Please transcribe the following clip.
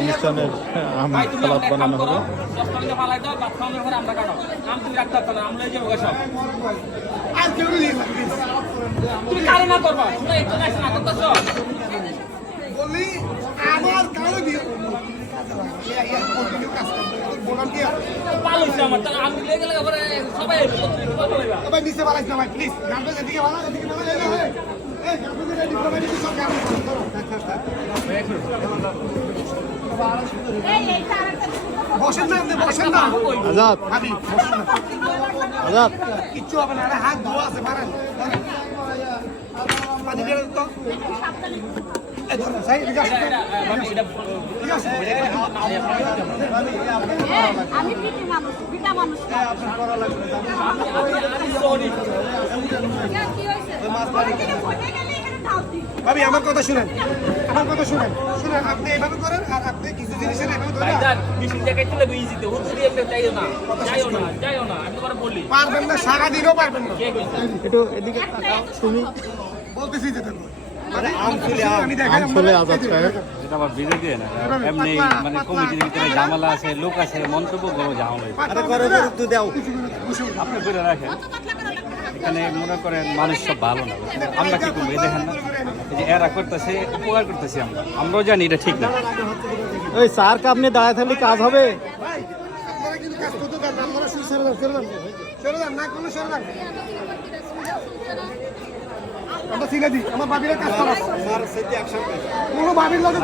অনুষ্ঠানের আম সালাদ বানানো হবে। বসেন না, বসেন না। আজাদ আজাদ কিচ্ছু হবে না, হাত ধোয়া আছে, পারেন পানি দিয়ে তো আমি পিটি মানুষ, পিটা মানুষ। ভাবি আমার কথা শুনেন, আমার কথা শুনেন, শুনেন আপনি এইভাবে করেন আর আপনি কিছু জিনিসের এইভাবে ধরে পারবেন না, সারা দিনও পারবেন না। একটু এদিকে তুমি বলতেছি যেতে মানে চলে আজাদ সাহেব এটা আবার বিজে দিয়ে না এমনি মানে কমিটির ভিতরে ঝামেলা আছে, লোক আছে, মন্তব্য বড় ঝামেলা আপনি করে রাখেন। এখানে মনে করেন মানুষ সব ভালো না, আমরা কি করবো? এই দেখেন না, এই যে এরা করতেছে, উপকার করতেছি আমরা, আমরাও জানি এটা ঠিক না। ওই স্যার কা আপনি দাঁড়ায় থাকলে কাজ হবে। আপনারা কিন্তু কাজ করতে পারেন, আপনারা শুধু সরে যান, না কোনো সরে যান। আমরা ছিলে দিই, আমার বাবিরা কাজ করা কোনো বাবির লোক